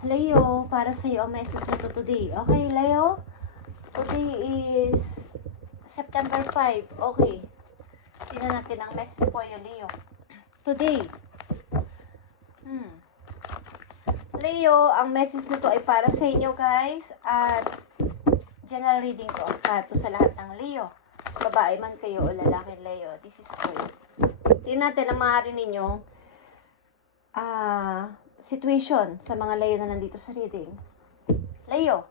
Leo, para sa iyo ang message nito today. Okay, Leo? Today is September 5. Okay. Tingnan natin ang message for you, Leo. Today. Leo, ang message nito ay para sa inyo, guys. At general reading to para to sa lahat ng Leo. Babae man kayo o lalaki, Leo. This is for you. Tingnan natin ang maaari ninyong situation sa mga Leo na nandito sa reading. Leo,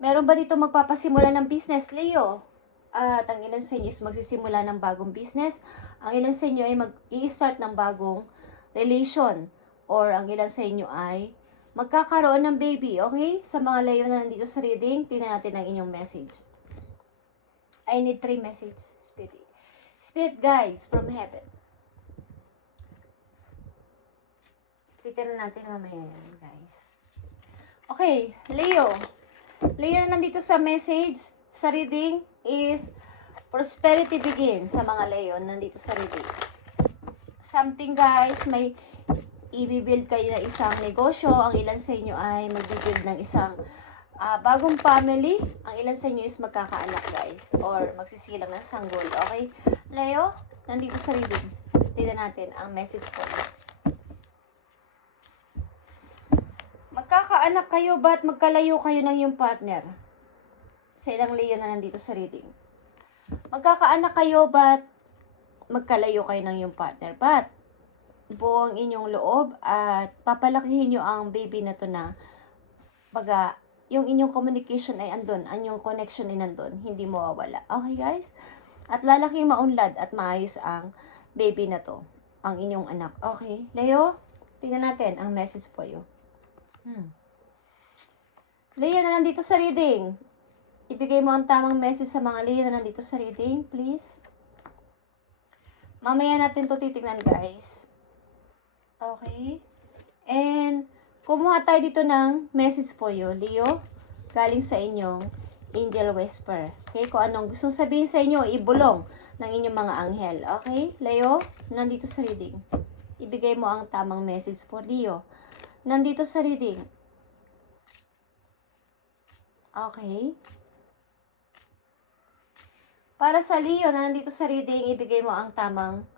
meron ba dito magpapasimula ng business, Leo? At ang ilan sa inyo is magsisimula ng bagong business. Ang ilan sa inyo ay mag-i-start ng bagong relation. Or ang ilan sa inyo ay magkakaroon ng baby, okay? Sa mga Leo na nandito sa reading, tingnan natin ang inyong message. I need 3 messages, Spirit guides from heaven. Titignan natin mamaya yan, guys. Okay, Leo. Leo na nandito sa message, sa reading, is prosperity begins sa mga Leo na nandito sa reading. Something, guys, may i-build kayo na isang negosyo. Ang ilan sa inyo ay mag-build ng isang bagong family. Ang ilan sa inyo is magkakaanak, guys. Or magsisilang ng sanggol. Okay? Leo, nandito sa reading. Tignan natin ang message po. Magkakaanak kayo, ba't magkalayo kayo ng iyong partner? Sa ilang Leo na nandito sa reading. Magkakaanak kayo, ba't magkalayo kayo ng iyong partner? Ba't buo ang inyong loob at papalakihin nyo ang baby na to na baga, yung inyong communication ay andun, ang inyong connection ay nandun, hindi mawawala. Okay, guys? At lalaking maunlad at maayos ang baby na to, ang inyong anak. Okay, Leo, tingnan natin ang message po you. Leo na nandito sa reading. Ibigay mo ang tamang message sa mga Leo na nandito sa reading, please. Mamaya natin to titignan, guys. Okay? And kumuha tayo dito ng message for you, Leo. Galing sa inyong Angel Whisper. Okay? Kung anong gustong sabihin sa inyo, ibulong ng inyong mga anghel. Okay? Leo, nandito sa reading. Ibigay mo ang tamang message for Leo. Nandito sa reading. Okay? Para sa Leo na nandito sa reading, ibigay mo ang tamang.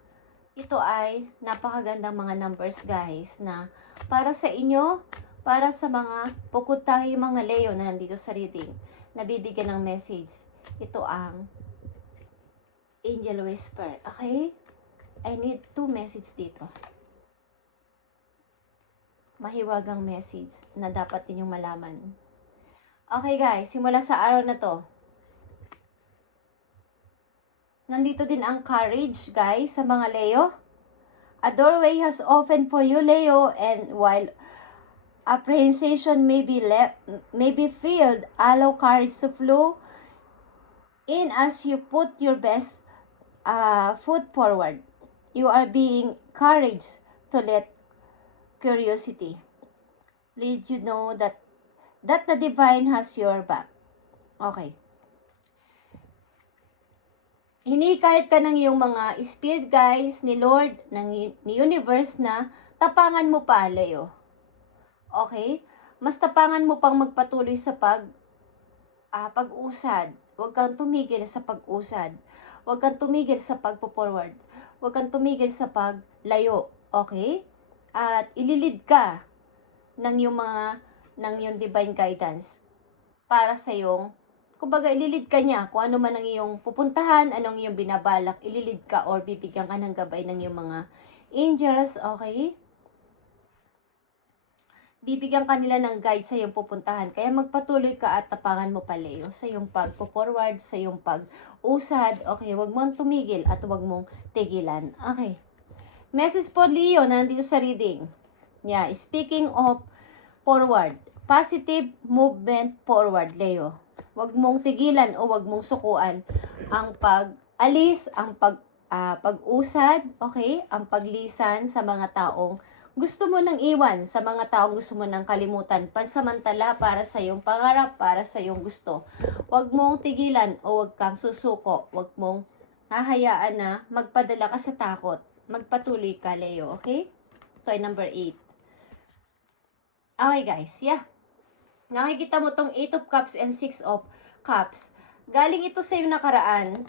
Ito ay napakagandang mga numbers, guys, na para sa inyo, para sa mga bukod tayo mga Leo na nandito sa reading, nabibigyan ng message. Ito ang Angel Whisper. Okay? I need 2 messages dito. Mahiwagang message na dapat ninyong malaman. Okay, guys, simula sa araw na to. Nandito din ang courage, guys, sa mga Leo. A doorway has opened for you, Leo, and while apprehension may be filled, allow courage to flow in as you put your best foot forward. You are being encouraged to let curiosity lead you know that the divine has your back. Okay. Hinikayat ka ng iyong mga spirit guides ni Lord, ni universe na tapangan mo pa, Leo. Okay? Mas tapangan mo pang magpatuloy sa pag-usad. Huwag kang tumigil sa pag-usad. Huwag kang tumigil sa pagpo-forward. Huwag kang tumigil sa paglayo. Okay? At ililid ka ng iyong divine guidance para sa iyong, kumbaga ililid ka niya kung ano man ang iyong pupuntahan, anong iyong binabalak, ililid ka or bibigyan ka ng gabay ng iyong mga angels, okay? Bibigyan ka nila ng guide sa iyong pupuntahan, kaya magpatuloy ka at tapangan mo pa, Leo, sa iyong pag-forward, sa iyong pag-usad, okay? Huwag mong tumigil at huwag mong tigilan, okay? Message for Leo na nandito sa reading. Yeah, speaking of forward, positive movement forward, Leo. Huwag mong tigilan o huwag mong sukuan ang pag-alis, ang pag-usad, okay? Ang paglisan sa mga taong gusto mo nang iwan, sa mga taong gusto mo nang kalimutan, pansamantala para sa iyong pangarap, para sa iyong gusto. Huwag mong tigilan o huwag kang susuko. Huwag mong hahayaan na magpadala ka sa takot. Magpatuloy ka, Leo, okay? Ito ay number 8. Okay guys, yeah. Nakikita mo tong 8 of Cups and 6 of Cups. Galing ito sa yung nakaraan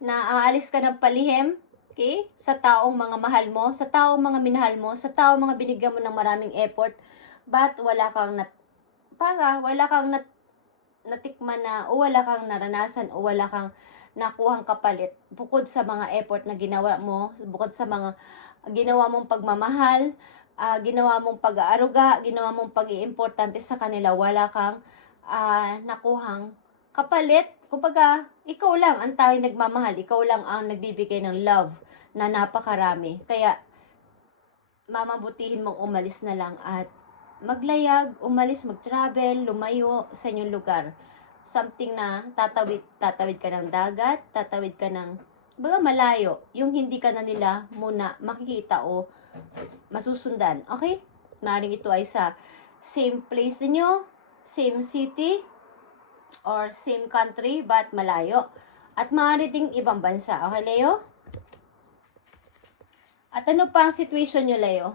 na aalis ka ng palihim, okay? Sa taong mga mahal mo, sa taong mga minahal mo, sa taong mga binigyan mo ng maraming effort, but wala kang natikman na, o wala kang naranasan, o wala kang nakuhang kapalit bukod sa mga effort na ginawa mo, bukod sa mga ginawa mong pagmamahal, ginawa mong pag-aaruga, ginawa mong pag-iimportante sa kanila, wala kang nakuhang kapalit. Kumbaga, ikaw lang ang tawag nagmamahal, ikaw lang ang nagbibigay ng love na napakarami. Kaya, mamabutihin mong umalis na lang at maglayag, umalis, mag-travel, lumayo sa inyong lugar. Something na tatawid ka ng dagat, tatawid ka ng baga malayo, yung hindi ka na nila muna makikita o masusundan. Okay? Maring ito ay sa same place ninyo, same city, or same country, but malayo. At maaari ding ibang bansa. Okay, Leo? At ano pa ang situation nyo, Leo?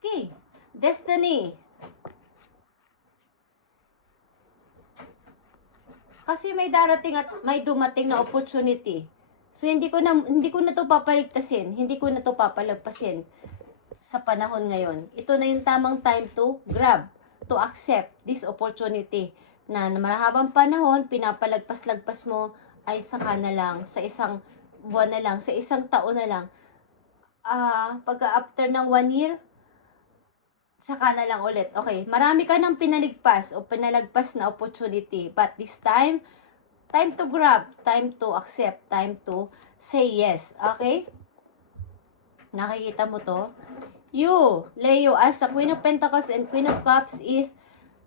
Okay. Destiny. Kasi may darating at may dumating na opportunity. So hindi ko na to papaligtasin, hindi ko na to papalagpasin sa panahon ngayon. Ito na yung tamang time to grab, to accept this opportunity na marahabang panahon pinapalagpas-lagpas mo ay saka na lang, sa isang buwan na lang, sa isang taon na lang. Pagka after ng 1 year, saka na lang ulit. Okay, marami ka nang pinaligpas o pinalagpas na opportunity. But this time to grab, time to accept, time to say yes. Okay? Nakikita mo to? You, Leo, as a Queen of Pentacles and Queen of Cups is,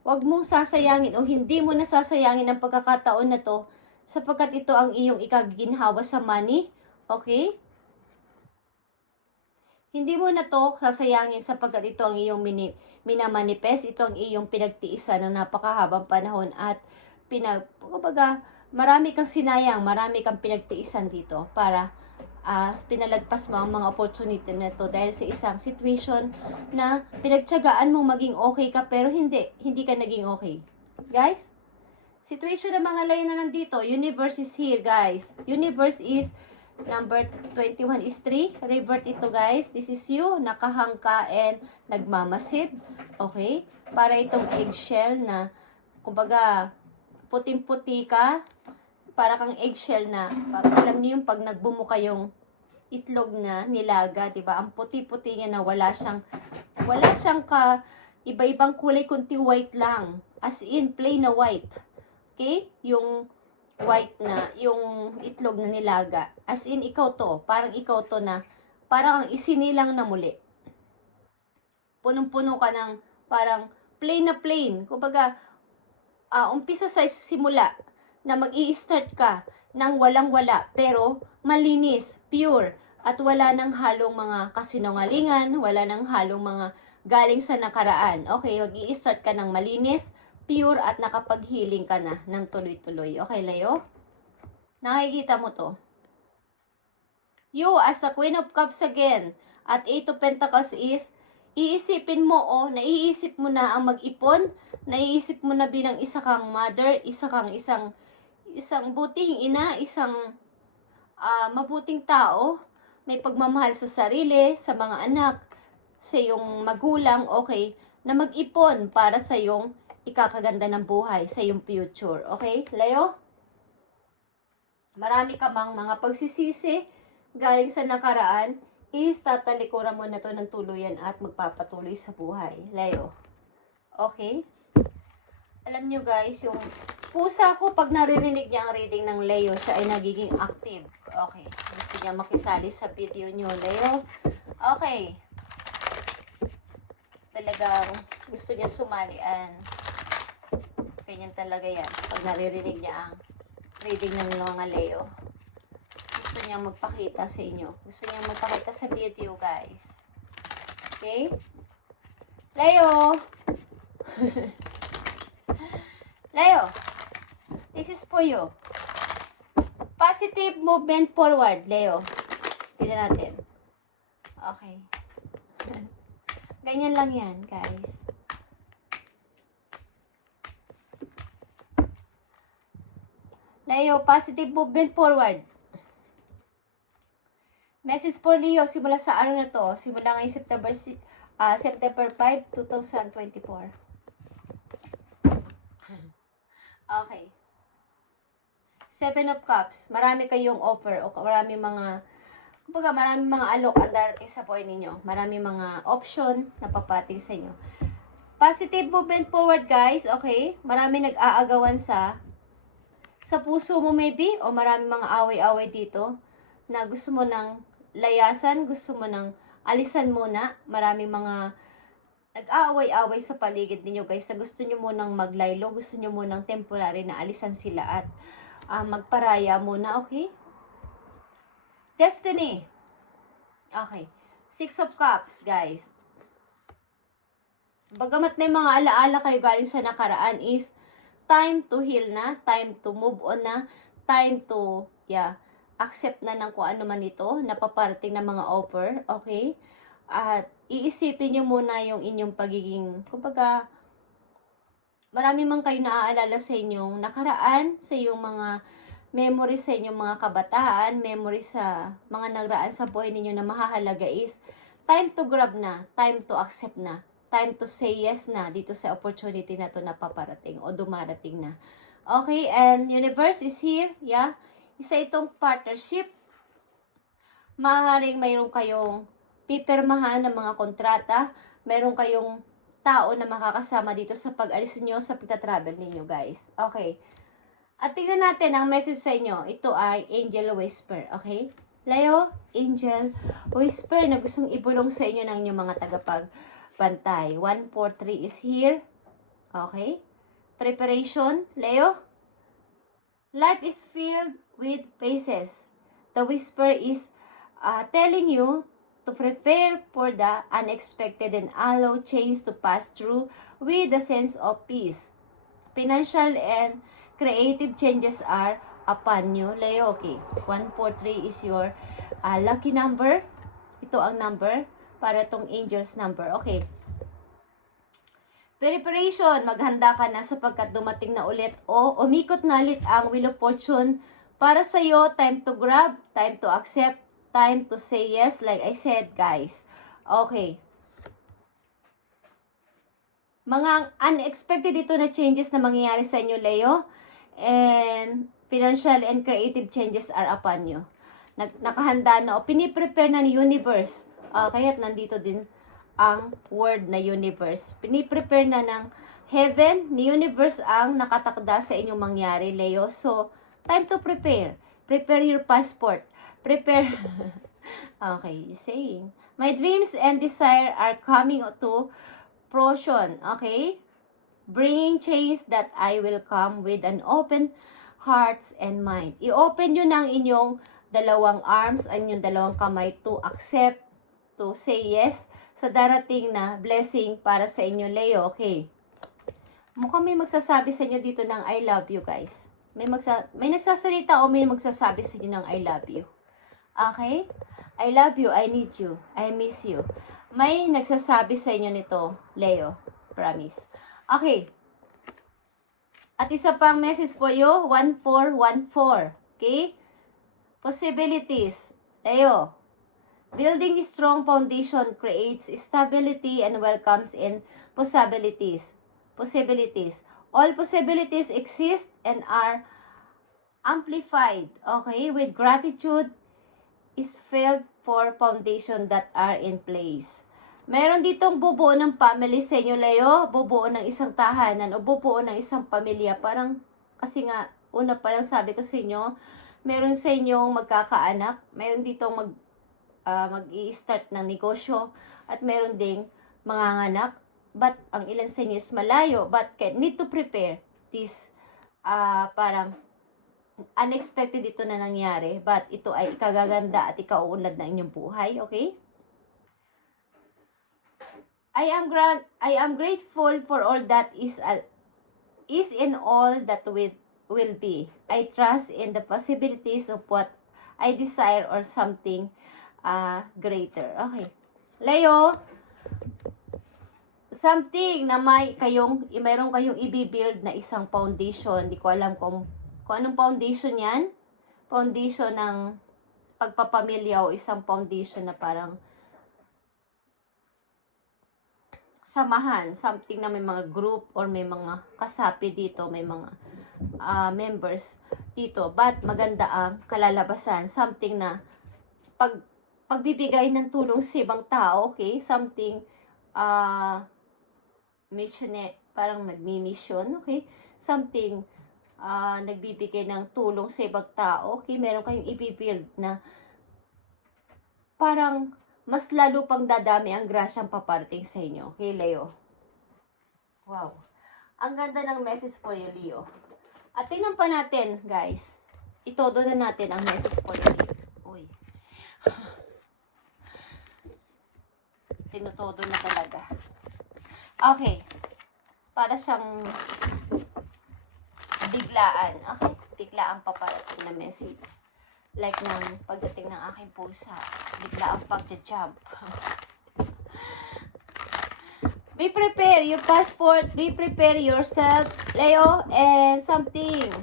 wag mong sasayangin o hindi mo nasasayangin ang pagkakataon na to sapagkat ito ang iyong ikaginhawa sa money. Okay? Hindi mo na to sasayangin sapagkat ito ang iyong minamanifest, ito ang iyong pinagtiisan ng napakahabang panahon at kumbaga, marami kang sinayang, marami kang pinagtiisan dito para pinalagpas mo ang mga opportunity na to dahil sa isang situation na pinagtiyagaan mong maging okay ka pero hindi ka naging okay. Guys, situation ng mga layo na nandito, universe is here guys. Universe is number 21 is 3. Revert ito guys. This is you. Nakahangka and nagmamasid. Okay? Para itong eggshell na kumbaga puting-puti ka. Para kang eggshell na. Alam niyo yung pag nagbumuka yung itlog na nilaga, diba? Ang puti-puti niya na wala siyang iba-ibang kulay kundi white lang. As in plain na white. Okay? Yung white na, yung itlog na nilaga. As in, ikaw to. Parang ikaw to na, parang ang isinilang na muli. Punong-puno ka ng, parang plain na plain. Kumbaga, umpisa sa simula, na mag-i-start ka ng walang-wala, pero malinis, pure, at wala nang halong mga kasinungalingan, wala nang halong mga galing sa nakaraan. Okay, mag-i-start ka ng malinis, pure at nakapag-healing ka na ng tuloy-tuloy. Okay, Leo? Nakikita mo to. You, as a Queen of Cups again, at 8 of Pentacles is, iisipin mo naiisip mo na ang mag-ipon, naiisip mo na bilang isa kang mother, isa kang isang butihing ina, isang mabuting tao, may pagmamahal sa sarili, sa mga anak, sa iyong magulang, okay, na mag-ipon para sa iyong ikakaganda ng buhay, sa iyong future. Okay, Leo? Marami ka mang mga pagsisisi galing sa nakaraan, is tatalikuran mo na to ng tuluyan at magpapatuloy sa buhay. Leo. Okay? Alam nyo guys, yung pusa ko, pag naririnig niya ang reading ng Leo, siya ay nagiging active. Okay. Gusto niya makisali sa video nyo, Leo. Okay. Talagang gusto niya sumali and ganyan talaga yan. Pag naririnig niya ang reading ng mga Leo. Gusto niya magpakita sa inyo. Gusto niya magpakita sa video, guys. Okay? Leo! Leo! This is for you. Positive movement forward, Leo. Tignan natin. Okay. Ganyan lang yan, guys. Leo, positive movement forward. Message for Leo, simula sa ano na to? Simula ngayong September 5, 2024. Okay. Seven of Cups. Marami kayong offer o marami mga alok ang darating sa buhay ninyo. Marami mga option na papating sa inyo. Positive movement forward, guys. Okay? Marami nag-aagawan sa puso mo maybe o marami mga away-away dito na gusto mo ng layasan, gusto mo ng alisan muna. Marami mga nag-aaway-away sa paligid ninyo, guys, na gusto nyo munang maglaylo, gusto nyo munang temporary na alisan sila at magparaya muna, okay? Destiny. Okay. Six of Cups, guys. Bagamat may mga alaala kayo galing sa nakaraan is time to heal na, time to move on na, time to, accept na ng kung ano man ito, napaparating na mga offer, okay? At iisipin nyo muna yung inyong pagiging, kumbaga, marami man kayo naaalala sa inyong nakaraan, sa iyong mga memories sa inyong mga kabataan, memories sa mga nagraan sa buhay ninyo na mahahalaga is time to grab na, time to accept na, time to say yes na dito sa opportunity na to na paparating o dumarating na. Okay, and universe is here, isa itong partnership. Maaaring mayroon kayong pipirmahan ng mga kontrata, mayroon kayong tao na makakasama dito sa pag-alis niyo sa pagta-travel ninyo, guys. Okay. At tingnan natin ang message sa inyo. Ito ay Angel Whisper, okay? Leo, Angel Whisper na gustong ibulong sa inyo ng inyong mga tagapagbantay. 143 is here. Okay? Preparation, Leo. Life is filled with phases. The whisper is telling you to prepare for the unexpected and allow change to pass through with a sense of peace. Financial and creative changes are upon you, Leo. Okay, 143 is your lucky number. Ito ang number para itong angel's number. Okay. Preparation, maghanda ka na sapagkat dumating na ulit o umikot na ulit ang Wheel of Fortune para sa iyo. Time to grab, time to accept, time to say yes, like I said, guys. Okay. Mga unexpected dito na changes na mangyayari sa inyo, Leo. And financial and creative changes are upon you. Nakahanda na o piniprepare na ni universe. Kaya't nandito din ang word na universe. Piniprepare na ng heaven, ni universe ang nakatakda sa inyong mangyari, Leo. So, time to prepare. Prepare your passport. Prepare. Okay, saying, my dreams and desire are coming to fruition. Okay? Bringing change that I will come with an open hearts and mind. I-open nyo ng inyong dalawang arms, ang inyong dalawang kamay to accept, to say yes sa darating na blessing para sa inyo, Leo. Okay. Mukhang may magsasabi sa inyo dito ng I love you, guys. May nagsasalita o may magsasabi sa inyo ng I love you. Okay? I love you, I need you, I miss you. May nagsasabi sa inyo nito, Leo. Promise. Okay. At isa pang message po yo, 1414. Okay? Possibilities. Leo. Building a strong foundation creates stability and welcomes in possibilities. Possibilities. All possibilities exist and are amplified. Okay? With gratitude is felt for foundation that are in place. Meron ditong bubuo ng family sa inyo, Leo. Bubuo ng isang tahanan o bubuo ng isang pamilya. Parang, kasi nga, una pa lang sabi ko sa inyo, meron sa inyong magkakaanak. Meron ditong mag-i-start ng negosyo at meron ding manganganak, but ang ilan sa inyo is malayo, but need to prepare this parang unexpected ito na nangyari, but ito ay ikagaganda at ikauunlad na inyong buhay. Okay? I am grateful for all that is in all that will be. I trust in the possibilities of what I desire or something greater. Okay. Leo, something na mayroon kayong i-build na isang foundation. Hindi ko alam kung anong foundation yan. Foundation ng pagpapamilya o isang foundation na parang samahan. Something na may mga group or may mga kasapi dito, may mga members dito. But maganda ang kalalabasan. Something na pagbibigay ng tulong sa ibang tao, okay? Something parang magmi-mission, okay? Something nagbibigay ng tulong sa ibang tao, okay? Meron kayong i-build na parang mas lalo pang dadami ang grasyang paparating sa inyo, okay, Leo? Wow. Ang ganda ng message for you, Leo. At tingnan pa natin, guys. Itodo na natin ang message for you, Leo. Uy. Tinutodo na talaga. Okay. Para siyang biglaan. Okay? Biglaan paparating na message. Like ng pagdating ng aking pusa. Biglaan pagja-jump. Be prepare your passport. Be prepare yourself, Leo. And something.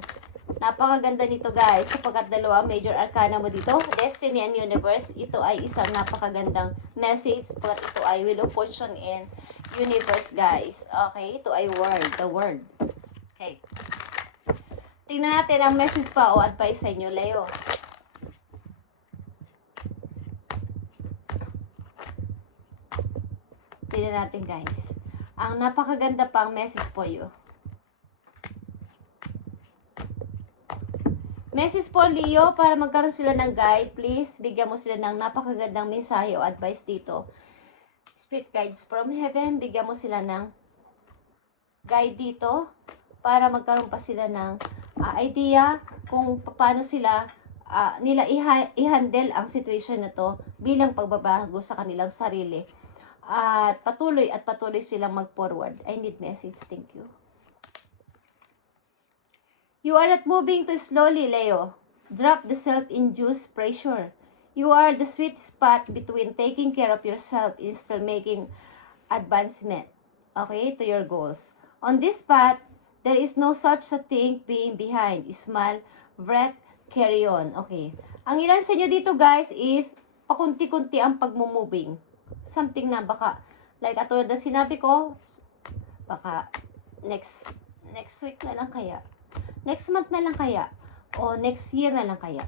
Napakaganda nito, guys. Sapagkat dalawa major arcana mo dito. Destiny and Universe. Ito ay isang napakagandang message. Sapagkat ito ay Wheel of Fortune and Universe, guys. Okay? Ito ay Word. The Word. Okay. Tingnan natin ang message pa o advice sa inyo, Leo. Tingnan natin, guys. Ang napakaganda pang message for you. Message for Leo, para magkaroon sila ng guide, please, bigyan mo sila ng napakagandang mensahe o advice dito. Spirit guides from heaven, bigyan mo sila ng guide dito, para magkaroon pa sila ng idea kung paano nila i-handle ang situation na to bilang pagbabago sa kanilang sarili. At patuloy silang mag-forward. I need message. Thank you. You are not moving too slowly, Leo. Drop the self-induced pressure. You are the sweet spot between taking care of yourself and still making advancement, okay, to your goals. On this path, there is no such a thing being behind. Smile, breath, carry on. Okay. Ang ilan sa inyo dito, guys, is pakunti-kunti ang pagmumoving. Something na baka, like atulad na sinabi ko, baka next week na lang kaya. Next month na lang kaya. O next year na lang kaya.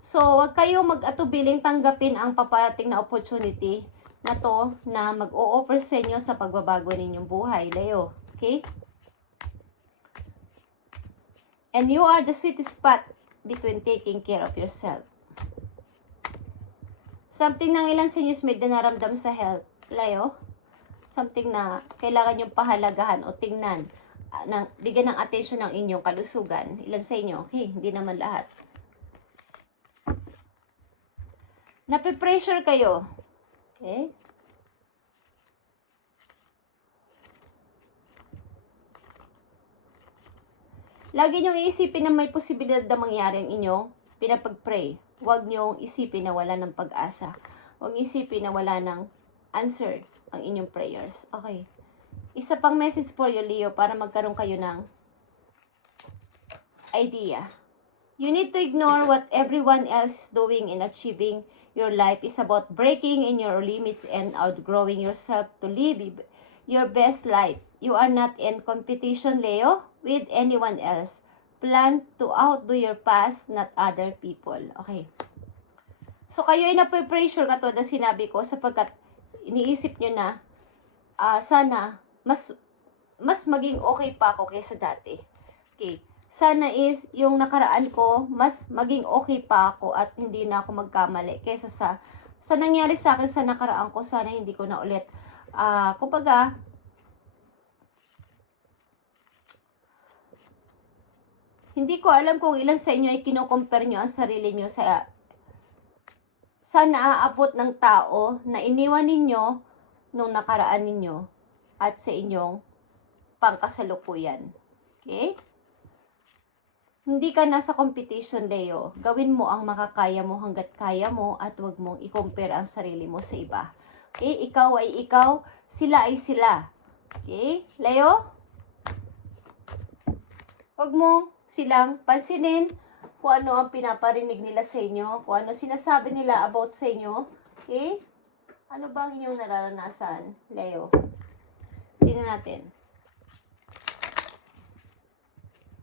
So, wag kayo mag-atubiling tanggapin ang paparating na opportunity na to na mag-o-offer sa inyo sa pagbabago ninyong buhay, Leo. Okay? And you are the sweet spot between taking care of yourself. Something ng ilan sa inyo is may dinaramdam sa health, Leo. Something na kailangan nyo pahalagahan o tingnan. Bigyan ng attention ng inyong kalusugan. Ilan sa inyo? Okay, hindi naman lahat. Nape-pressure kayo. Okay? Lagi niyong iisipin na may posibilidad na mangyari ang inyong pinapag-pray. Huwag niyong isipin na wala ng pag-asa. Huwag isipin na wala ng answer ang inyong prayers. Okay. Isa pang message for you, Leo, para magkaroon kayo ng idea. You need to ignore what everyone else is doing in achieving your life. Is about breaking in your limits and outgrowing yourself to live your best life. You are not in competition, Leo, with anyone else. Plan to outdo your past, not other people. Okay. So, kayo ay nape-pressure katulad na sinabi ko sapagkat iniisip nyo na sana mas maging okay pa ako kaysa dati. Okay. Sana is yung nakaraan ko, mas maging okay pa ako at hindi na ako magkamali kaysa sa nangyari sa akin sa nakaraan ko. Sana hindi ko na ulit kumbaga hindi ko alam kung ilan sa inyo ay kino-compare nyo ang sarili nyo sa naaabot ng tao na iniwan ninyo nung nakaraan ninyo at sa inyong pangkasalukuyan. Okay? Hindi ka nasa competition, Leo. Gawin mo ang makakaya mo hanggat kaya mo at huwag mong i-compare ang sarili mo sa iba. Okay? Ikaw ay ikaw, sila ay sila. Okay? Leo? Huwag mo silang pansinin kung ano ang pinaparinig nila sa inyo, kung ano sinasabi nila about sa inyo. Okay? Ano ba ang inyong nararanasan, Leo? Tingnan natin.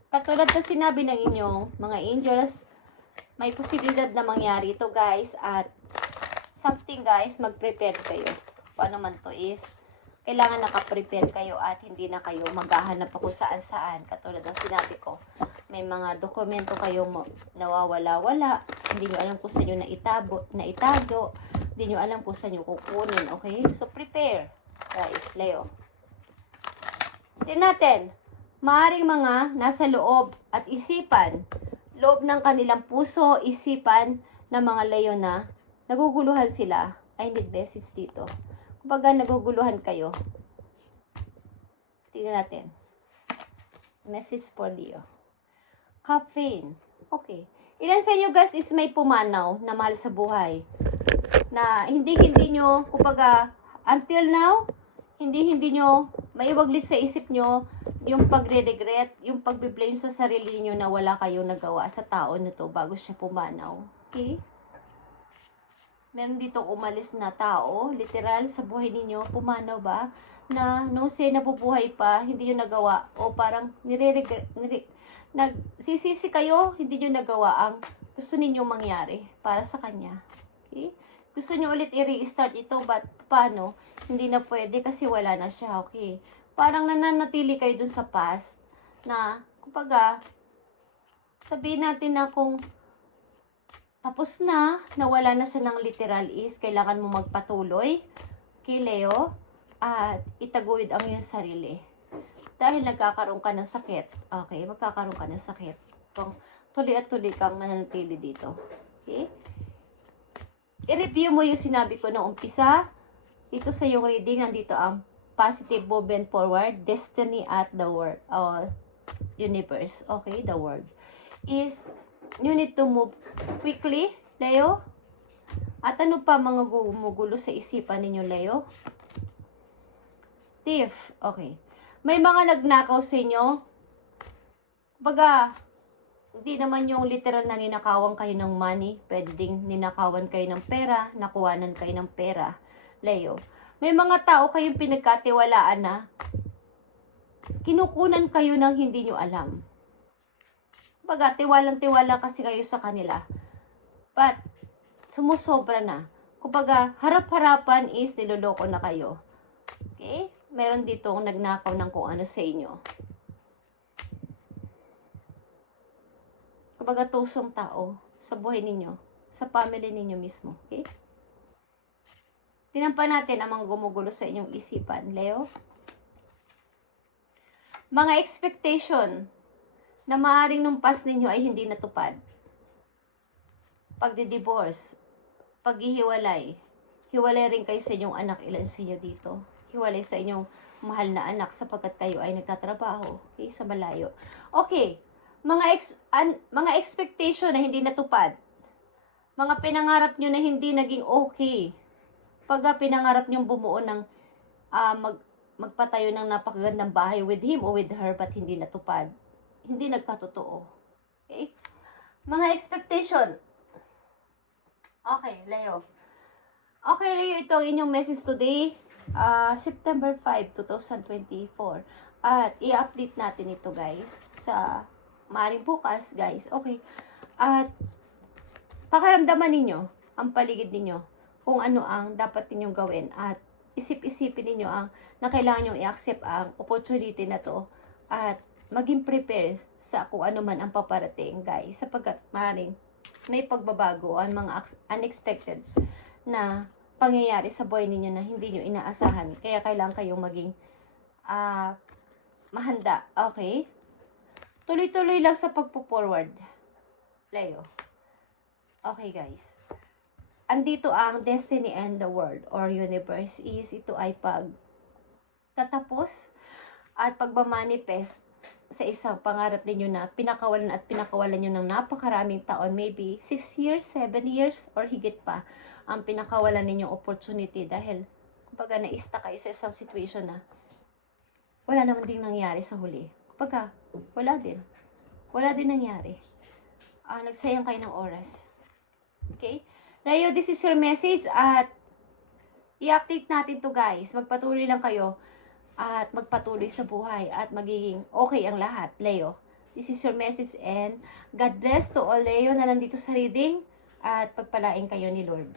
Katulad na sinabi ng inyong mga angels, may posibilidad na mangyari ito guys, at something guys, mag-prepare kayo. Kung ano man to is, kailangan naka-prepare kayo at hindi na kayo maghahanap kung saan-saan. Katulad ng sinabi ko, may mga dokumento kayo nawawala-wala, hindi nyo alam kung saan nyo naitago, hindi nyo alam kung saan nyo kukunin, okay? So, prepare, guys, Leo. Tingnan natin, maaaring mga nasa loob at isipan, loob ng kanilang puso, isipan ng mga Leo na naguguluhan sila. I need message dito. Kumbaga, naguguluhan kayo. Tingnan natin. Message for Leo. Caffeine. Okay. Ilan sa inyo guys is may pumanaw na mahal sa buhay? Na hindi nyo, kumbaga, until now, hindi nyo maiwaglit sa isip nyo yung pagre-regret, yung pagbe-blame sa sarili nyo na wala kayong nagawa sa tao na to bago siya pumanaw. Okay? Meron dito umalis na tao, literal, sa buhay ninyo, pumanaw ba? Na nung siya nabubuhay pa, hindi nyo nagawa, o parang nagsisisi kayo, hindi nyo nagawa ang gusto ninyo mangyari para sa kanya. Okay? Gusto nyo ulit i-restart ito, but paano? Hindi na pwede kasi wala na siya, okay? Parang nananatili kayo dun sa past na, kumbaga, sabihin natin na kung tapos na, nawala na siya ng literal is, kailangan mo magpatuloy, okay, Leo, at itaguyod ang iyong sarili. Dahil nagkakaroon ka ng sakit, okay, magkakaroon ka ng sakit. Kung tuloy at tuloy kang mananatili dito, okay? I-review mo yung sinabi ko noong umpisa. Dito sa yung reading, nandito ang positive movement forward, destiny at the world, universe, okay, the world. Is, you need to move quickly, Leo. At ano pa mga gumugulo sa isipan ninyo, Leo? Thief, okay. May mga nagnakaw sa inyo. Baga, hindi naman yung literal na ninakawan kayo ng money. Pwede ding ninakawan kayo ng pera, nakuwanan kayo ng pera. Leo, may mga tao kayong pinagkatiwalaan na kinukunan kayo ng hindi nyo alam. Baga, tiwalang-tiwala kasi kayo sa kanila. But, sumusobra na. Kumbaga, harap-harapan is niloloko na kayo. Okay? Meron dito nagnakaw ng kung ano sa inyo. Kumbaga, tusong tao sa buhay ninyo, sa family ninyo mismo. Okay? Tinampan natin ang mga gumugulo sa inyong isipan, Leo. Mga expectation na maaaring nung past ninyo ay hindi natupad. Pagdi-divorce, paghihiwalay, hiwalay rin kayo sa inyong anak, ilan sa inyo dito. Hiwalay sa inyong mahal na anak sapagkat kayo ay nagtatrabaho, okay, sa malayo. Okay, mga expectation na hindi natupad. Mga pinangarap nyo na hindi naging okay. Pag pinangarap nyo bumuo ng magpatayo ng napakagandang bahay with him or with her, but hindi natupad. Hindi nagkatotoo. Okay? Mga expectation. Okay, Leo. Okay, Leo, ito ang inyong message today. September 5, 2024. At i-update natin ito, guys, sa maaaring bukas, guys. Okay. At pakiramdaman ninyo ang paligid ninyo kung ano ang dapat ninyong gawin. At isip-isipin ninyo ang na kailangan nyo i-accept ang opportunity na to. At maging prepare sa kung ano man ang paparating, guys. Sapagkat maaaring may pagbabago ang mga unexpected na pangyayari sa buhay ninyo na hindi nyo inaasahan. Kaya kailangan kayong maging mahanda. Okay? Tuloy-tuloy lang sa pagpo-forward. Leo. Okay, guys. Andito ang destiny and the world or universe is ito ay tatapos at pagmamanifest sa isang pangarap ninyo na pinakawalan nyo ng napakaraming taon, maybe 6 years, 7 years, or higit pa, ang pinakawalan ninyong opportunity dahil, kumbaga, na-stuck kayo sa isang situation na wala naman ding nangyari sa huli. Pagka, wala din. Wala din nangyari. Nagsayang kayo ng oras. Okay? Leo, this is your message at i-update natin to guys. Magpatuloy lang kayo at magpatuloy sa buhay at magiging okay ang lahat. Leo, this is your message and God bless to all Leo na nandito sa reading at pagpalain kayo ni Lord.